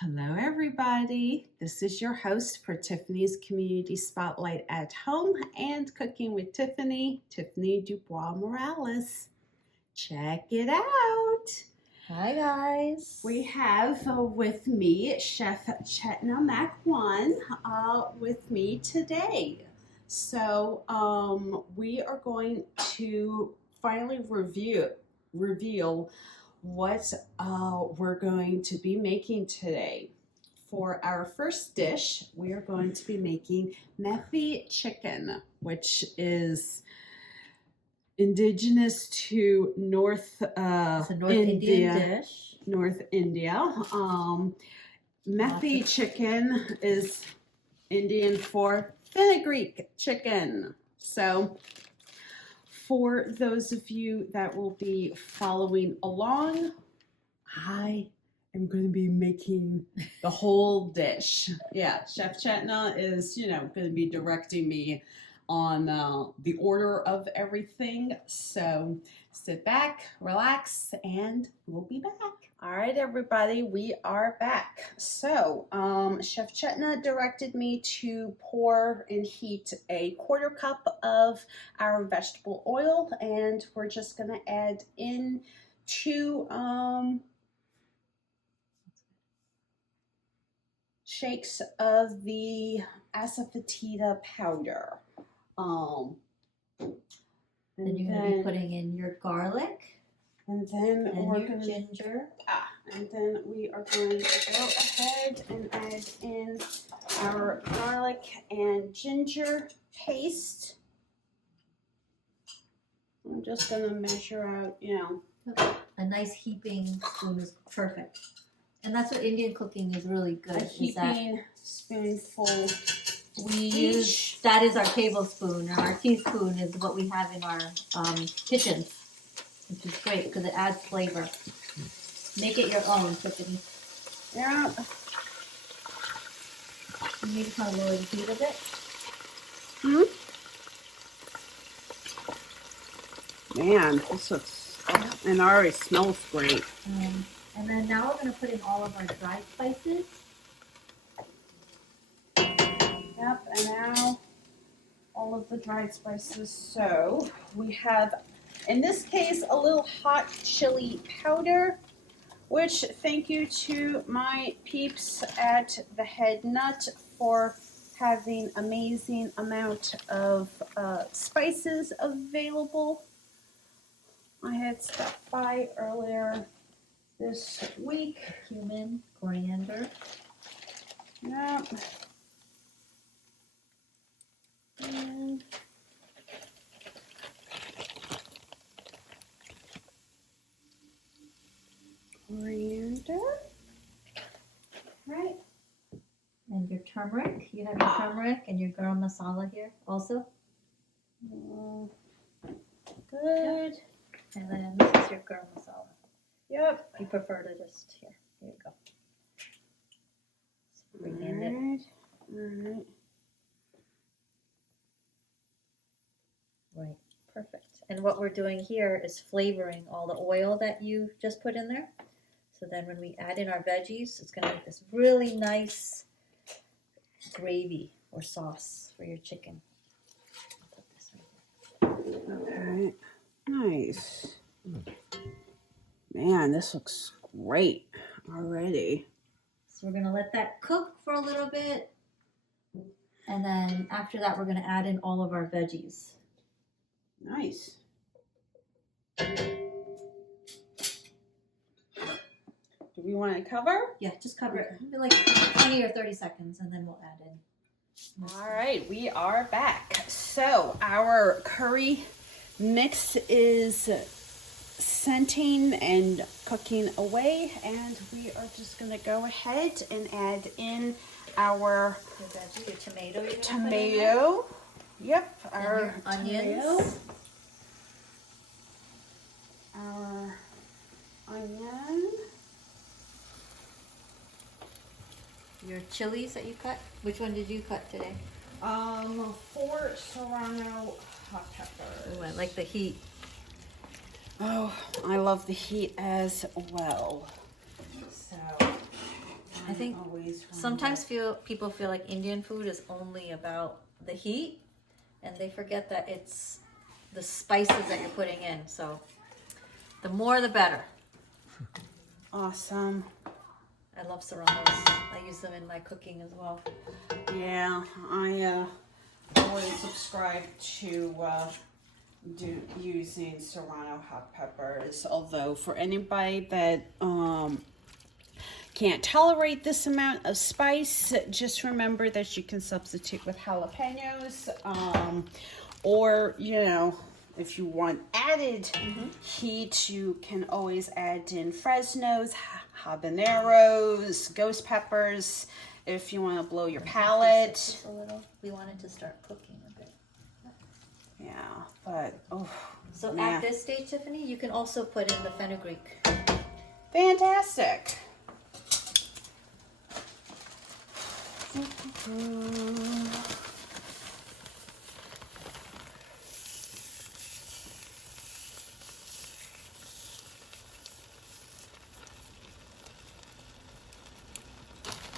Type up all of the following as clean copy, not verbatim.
Hello, everybody. This is your host for Tiffany's Community Spotlight at Home and Cooking with Tiffany, Tiffany DuBois-Morales. Check it out. Hi, guys. We have with me Chef Chetna Macwan with me today. So we are going to finally reveal what we're going to be making today. For our first dish, we are going to be making Methi Chicken, which is indigenous to It's a North Indian dish. North India. Methi chicken is Indian for Fenugreek chicken. So for those of you that will be following along, I am going to be making the whole dish. Yeah, Chef Chetna is, going to be directing me on the order of everything. So sit back, relax, and we'll be back. All right, everybody, we are back. So Chef Chetna directed me to pour and heat a 1/4 cup of our vegetable oil, and we're just going to add in 2 shakes of the asafoetida powder. Then you're going to be putting in your garlic. And then we're going to ginger. And then we are going to go ahead and add in our garlic and ginger paste. I'm just going to measure out, A nice heaping spoon is perfect. And that's what Indian cooking is really good. A heaping spoonful. That is our tablespoon, and our teaspoon is what we have in our kitchens, which is great because it adds flavor. Make it your own, Tiffany. Yeah. You need to kind of lower the heat a bit. Man, this looks, and already smells great. And then now we're going to put in all of our dried spices. Yep, and now all of the dried spices. So we have, in this case, a little hot chili powder, which thank you to my peeps at the Head Nut for having amazing amount of spices available. I had stopped by earlier this week. Cumin, coriander. Yep. And coriander. Right. And your turmeric. You have your turmeric and your garam masala here also. Good. Yep. And then this is your garam masala. Yep. You prefer to just, here you go. So bring in it. Alright. Right, perfect. And what we're doing here is flavoring all the oil that you just put in there. So then when we add in our veggies, it's going to make this really nice gravy or sauce for your chicken. I'll put this right here. Okay. Nice. Man, this looks great already. So we're going to let that cook for a little bit. And then after that, we're going to add in all of our veggies. Nice. Do we want to cover? Yeah, just cover it. Maybe like 20 or 30 seconds, and then we'll add in. All right, we are back. So our curry mix is scenting and cooking away, and we are just going to go ahead and add in our Your tomato. Tomato. Yep, our onions. Tomato. Our onion. Your chilies that you cut. Which one did you cut today? 4 serrano hot peppers. Oh, I like the heat. Oh, I love the heat as well. So, I think always sometimes people feel like Indian food is only about the heat, and they forget that it's the spices that you're putting in. So the more the better. Awesome. I love serranos. I use them in my cooking as well. Yeah, I always subscribe to using serrano hot peppers. Although for anybody that can't tolerate this amount of spice, just remember that you can substitute with jalapenos, or if you want added heat, you can always add in Fresnos, habaneros, ghost peppers if you want to blow your palate. Just a little. We wanted to start cooking a bit. Yeah, but So man. at this stage, Tiffany, you can also put in the fenugreek. Fantastic.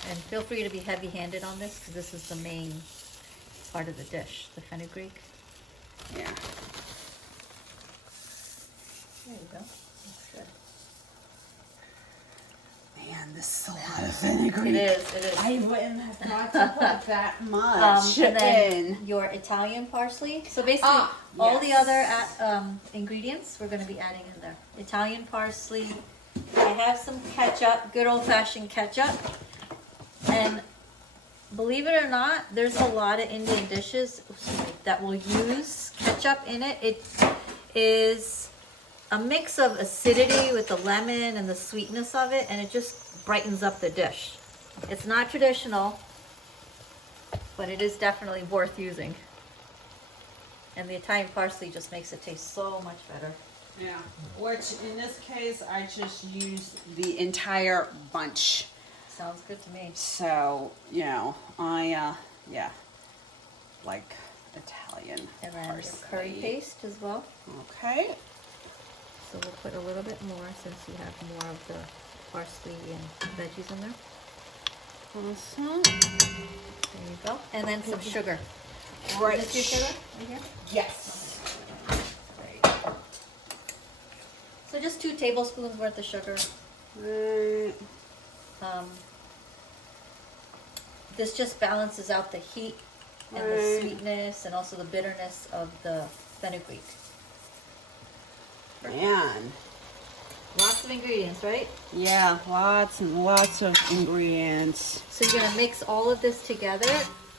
And feel free to be heavy-handed on this because this is the main part of the dish, the fenugreek. Yeah. There you go. That's good. Man, this is a lot of fenugreek. It is. I wouldn't have thought to put that much And then in. your Italian parsley. So basically, all the other ingredients we're going to be adding in there. Italian parsley. I have some ketchup, good old-fashioned ketchup. And believe it or not, there's a lot of Indian dishes that will use ketchup in it. It is a mix of acidity with the lemon and the sweetness of it, and it just brightens up the dish. It's not traditional, but it is definitely worth using. And the Italian parsley just makes it taste so much better. Yeah, which in this case, I just used the entire bunch. Sounds good to me. So, I like Italian And then parsley. your curry paste as well. Okay. So we'll put a little bit more since you have more of the parsley and veggies in there. Awesome. There you go. And then some sugar. Right. Is this your sugar right here? Yes. There you go. So just 2 tablespoons worth of sugar. Right. This just balances out the heat and the sweetness and also the bitterness of the fenugreek. Man. Lots of ingredients, right? Yeah, lots and lots of ingredients. So you're going to mix all of this together,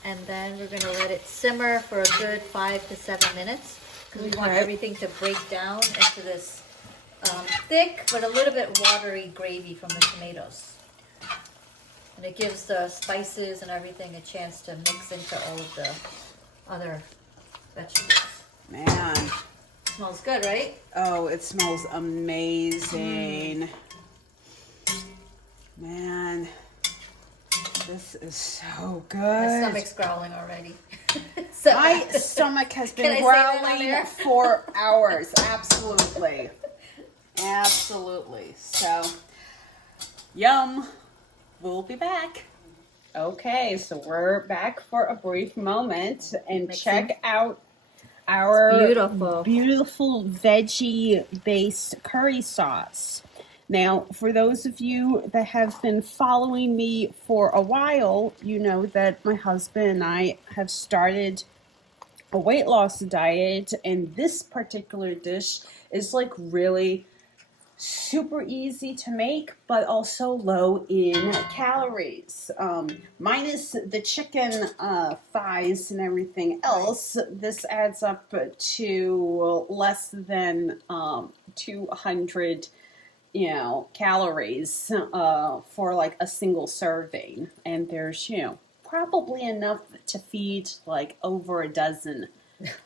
and then we're going to let it simmer for a good 5 to 7 minutes because we want everything to break down into this thick but a little bit watery gravy from the tomatoes. And it gives the spices and everything a chance to mix into all of the other vegetables. Man. Smells good, right? Oh, it smells amazing. Man, this is so good. My stomach's growling already. My stomach has been growling for hours. Absolutely. Absolutely. So, yum. We'll be back. Okay, so we're back for a brief moment and check out our beautiful veggie-based curry sauce. Now, for those of you that have been following me for a while, you know that my husband and I have started a weight loss diet, and this particular dish is like really super easy to make, but also low in calories. Minus the chicken thighs and everything else, this adds up to less than 200 calories for like a single serving. And there's, probably enough to feed like over a dozen.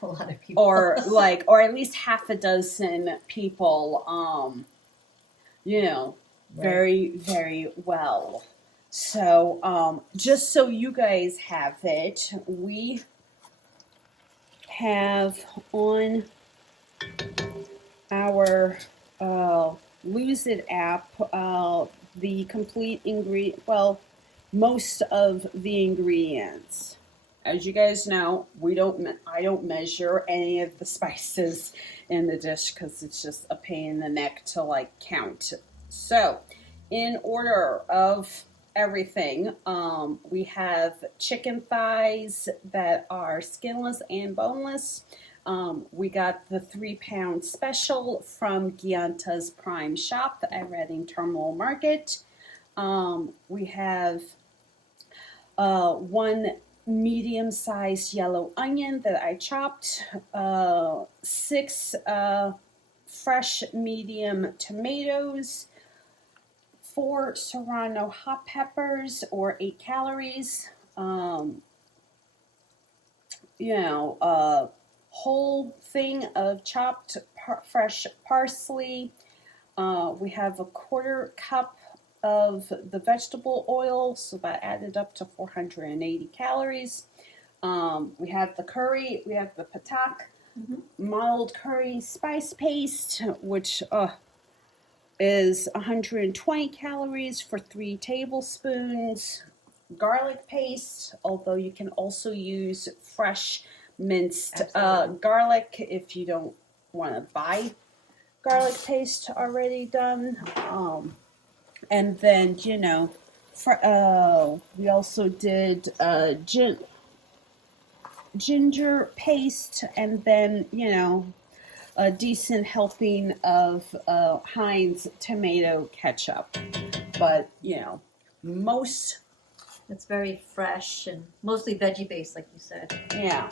A lot of people. Or at least half a dozen people, very, very well. So, just so you guys have it, we have on our Lose It app the complete ingredient, most of the ingredients. As you guys know, I don't measure any of the spices in the dish because it's just a pain in the neck to like count. So, in order of everything, we have chicken thighs that are skinless and boneless. We got the 3-pound special from Gianta's Prime Shop at Reading Terminal Market. We have one medium-sized yellow onion that I chopped, 6 fresh medium tomatoes, 4 serrano hot peppers, or 8 calories. Whole thing of chopped fresh parsley. We have a 1/4 cup of the vegetable oil, so that added up to 480 calories. We have the curry, we have the patak, mild curry spice paste, which is 120 calories for 3 tablespoons. Garlic paste, although you can also use fresh minced garlic if you don't want to buy garlic paste already done. And then, we also did ginger paste, and then, a decent helping of Heinz tomato ketchup. But, most... It's very fresh and mostly veggie based, like you said. Yeah.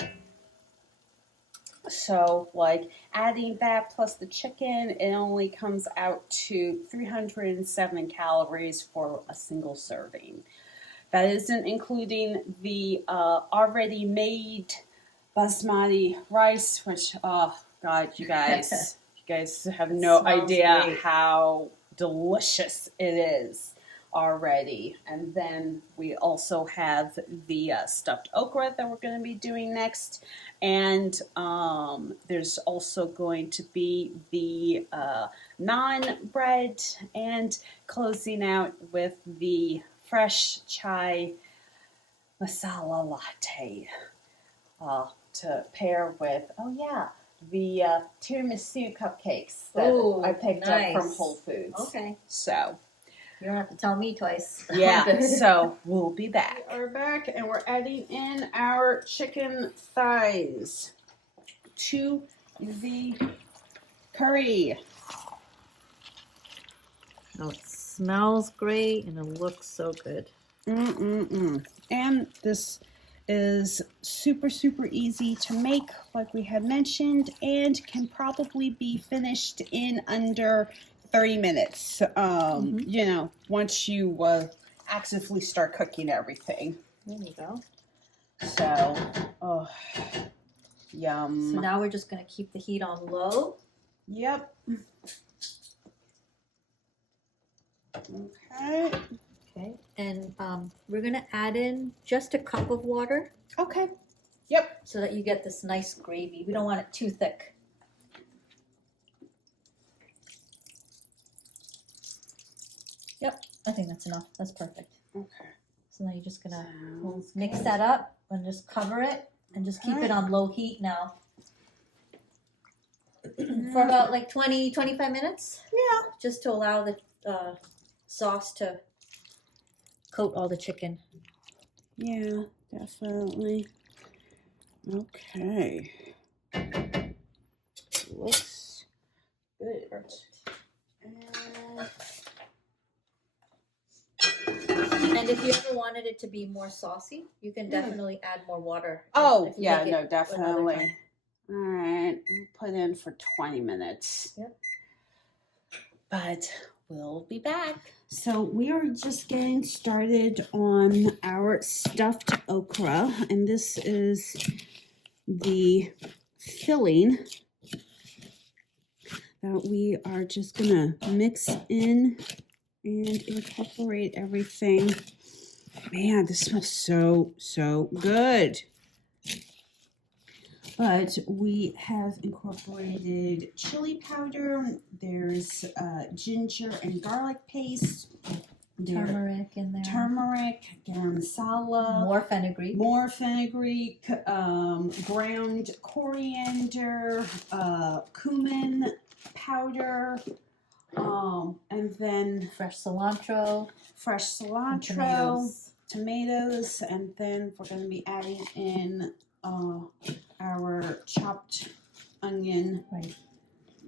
So, like, adding that plus the chicken, it only comes out to 307 calories for a single serving. That isn't including the already made basmati rice, which, oh, God, you guys have no idea great. how delicious it is already. And then we also have the stuffed okra that we're going to be doing next. And there's also going to be the naan bread, and closing out with the fresh chai masala latte to pair with, the tiramisu cupcakes that I picked up from Whole Foods. Okay. So... You don't have to tell me twice. Yeah, so we'll be back. We are back, and we're adding in our chicken thighs to the curry. Oh, it smells great, and it looks so good. And this is super, super easy to make, like we had mentioned, and can probably be finished in under 30 minutes, once you actively start cooking everything. There you go. So, yum. So now we're just going to keep the heat on low. Yep. Okay. Okay. And we're going to add in just a cup of water. Okay. Yep. So that you get this nice gravy. We don't want it too thick. Yep, I think that's enough. That's perfect. Okay. So now you're just gonna mix that up and just cover it and just keep it on low heat now. For about like 20, 25 minutes. Yeah. Just to allow the sauce to coat all the chicken. Yeah, definitely. Okay. Looks good. And if you ever wanted it to be more saucy, you can definitely add more water. Oh, yeah, no, definitely. All right, we'll put in for 20 minutes. Yep. But we'll be back. So we are just getting started on our stuffed okra, and this is the filling that we are just gonna mix in and incorporate everything. Man, this smells so, so good. But we have incorporated chili powder. There's ginger and garlic paste. Turmeric in there. Turmeric, garam masala, More fenugreek. fenugreek, ground coriander, cumin powder, and then Fresh cilantro. fresh And cilantro, tomatoes, and then we're going to be adding in our chopped onion. Right.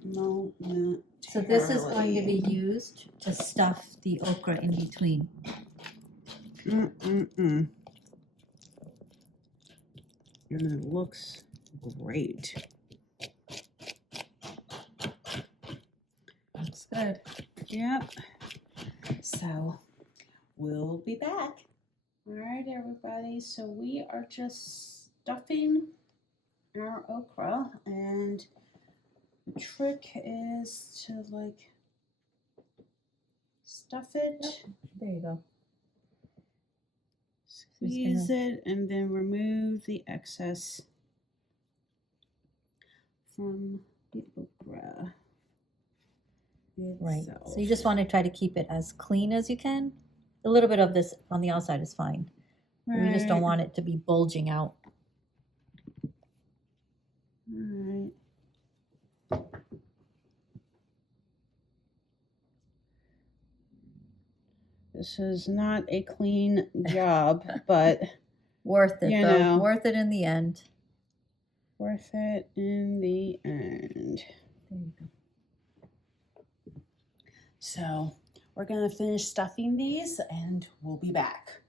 momentarily. So this is going to be used to stuff the okra in between. And it looks great. Looks good. Yep. So we'll be back. All right, everybody. So we are just stuffing our okra, and the trick is to like stuff it. Yep. There you go. Squeeze it and then remove the excess from the okra. Right. itself. So you just want to try to keep it as clean as you can. A little bit of this on the outside is fine. We just don't want it to be bulging out. All right. This is not a clean job, but Worth it You though. know. Worth it in the end. worth it in the end. There you go. So we're going to finish stuffing these and we'll be back.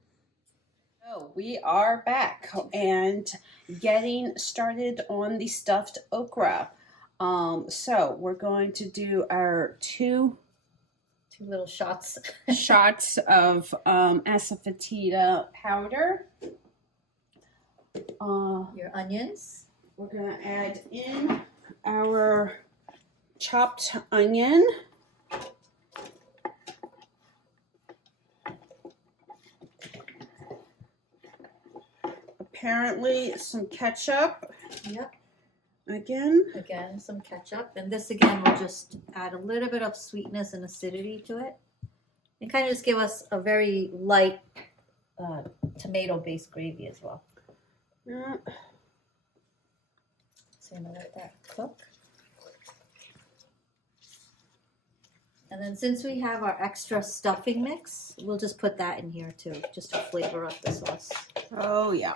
So we are back and getting started on the stuffed okra. So we're going to do our two Little shots. shots of asafoetida powder. Your onions. We're going to add in our chopped onion. Apparently some ketchup. Yep. Again. Again, some ketchup. And this again will just add a little bit of sweetness and acidity to it. And kind of just give us a very light tomato-based gravy as well. Yeah. So I'm going to let that cook. And then since we have our extra stuffing mix, we'll just put that in here too, just to flavor up the sauce. Oh, yeah.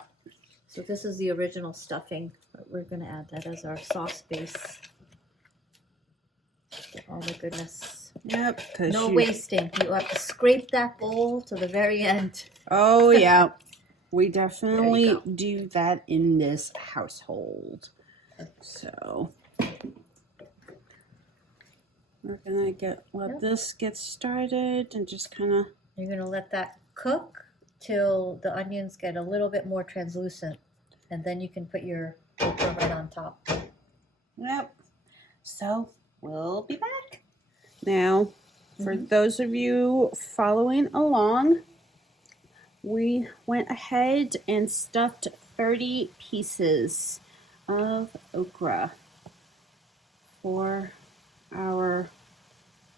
So this is the original stuffing, but we're going to add that as our sauce base. Get all the goodness. Yep. No wasting. You have to scrape that bowl to the very end. Oh, yeah. We definitely go. do that in this household. So we're going to let this get started and just kind of. You're going to let that cook till the onions get a little bit more translucent. And then you can put your okra right on top. Yep. So we'll be back. Now, for those of you following along, we went ahead and stuffed 30 pieces of okra for our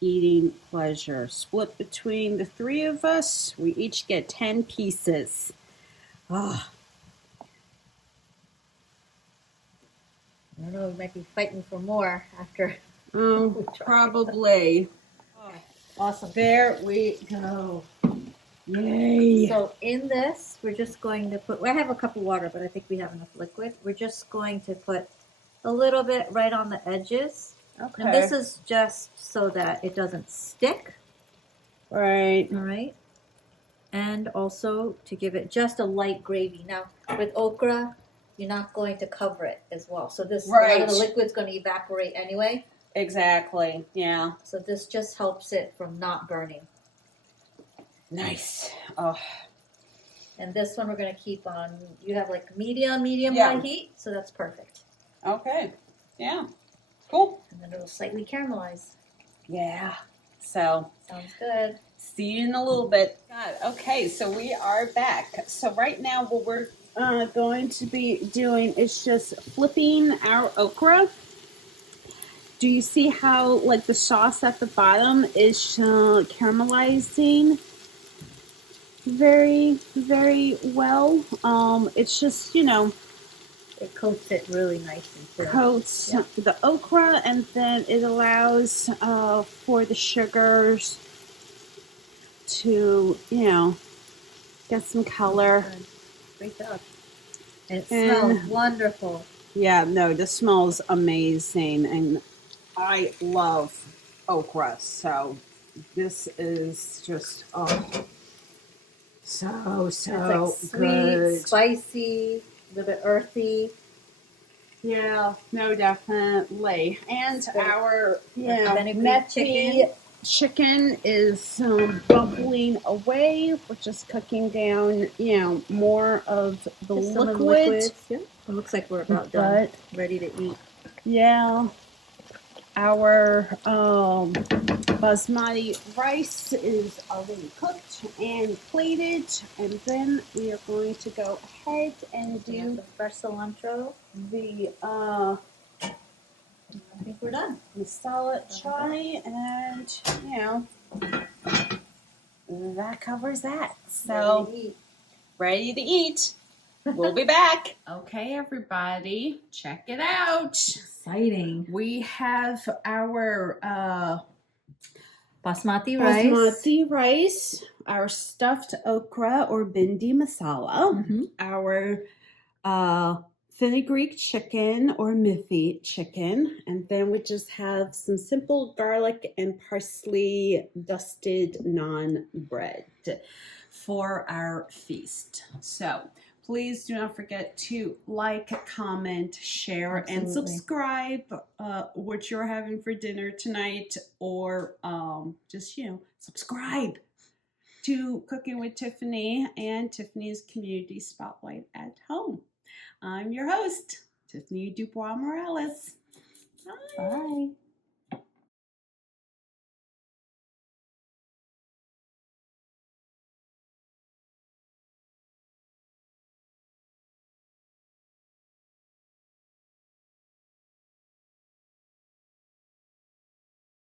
eating pleasure. Split between the three of us, we each get 10 pieces. Ah. I don't know, we might be fighting for more after. Oh, probably. Oh, awesome. There we go. Yay. So in this, we're just going to put, I have a cup of water, but I think we have enough liquid. We're just going to put a little bit right on the edges. Okay. And this is just so that it doesn't stick. Right. All right. And also to give it just a light gravy. Now, with okra, you're not going to cover it as well. So this, a lot of the liquid's going to evaporate anyway. Exactly. Yeah. So this just helps it from not burning. Nice. Oh. And this one we're going to keep on, you have like medium high heat, so that's perfect. Okay. Yeah. Cool. And then it'll slightly caramelize. Yeah. So. Sounds good. See you in a little bit. God. Okay, so we are back. So right now what we're going to be doing is just flipping our okra. Do you see how like the sauce at the bottom is caramelizing? very, very well. It's just, you know, It coats it really nicely too. coats Yep. the okra, and then it allows for the sugars to, you know, get some color. Good. Great job. And it And smells wonderful. yeah, no, this smells amazing, and I love okra, so this is just so It's like sweet, good. spicy, a little bit earthy. Yeah, no, definitely. And Great. our, you Our know, Fenugreek Methi Chicken is bubbling away. We're just cooking down, you know, more of the Just some of the liquid. liquids. Yep. It looks like we're about done. Ready to eat. Yeah, our basmati rice is already cooked and plated, and then we are going to go ahead and We have do some fresh cilantro. the I think we're done. masala chai, and you know that covers that. So Ready to eat. ready to eat. We'll be back. Okay, everybody, check it out. Exciting. We have our Basmati rice. basmati rice, our stuffed okra or Bhindi Masala, Mm-hmm. our Fenugreek chicken or Methi chicken, and then we just have some simple garlic and parsley dusted naan bread for our feast. So please do not forget to like, comment, share, and Absolutely. subscribe what you're having for dinner tonight, or just, you know, subscribe to Cooking with Tiffany and Tiffany's Community Spotlight at Home. I'm your host, Tiffany DuBois-Morales. Bye. Bye.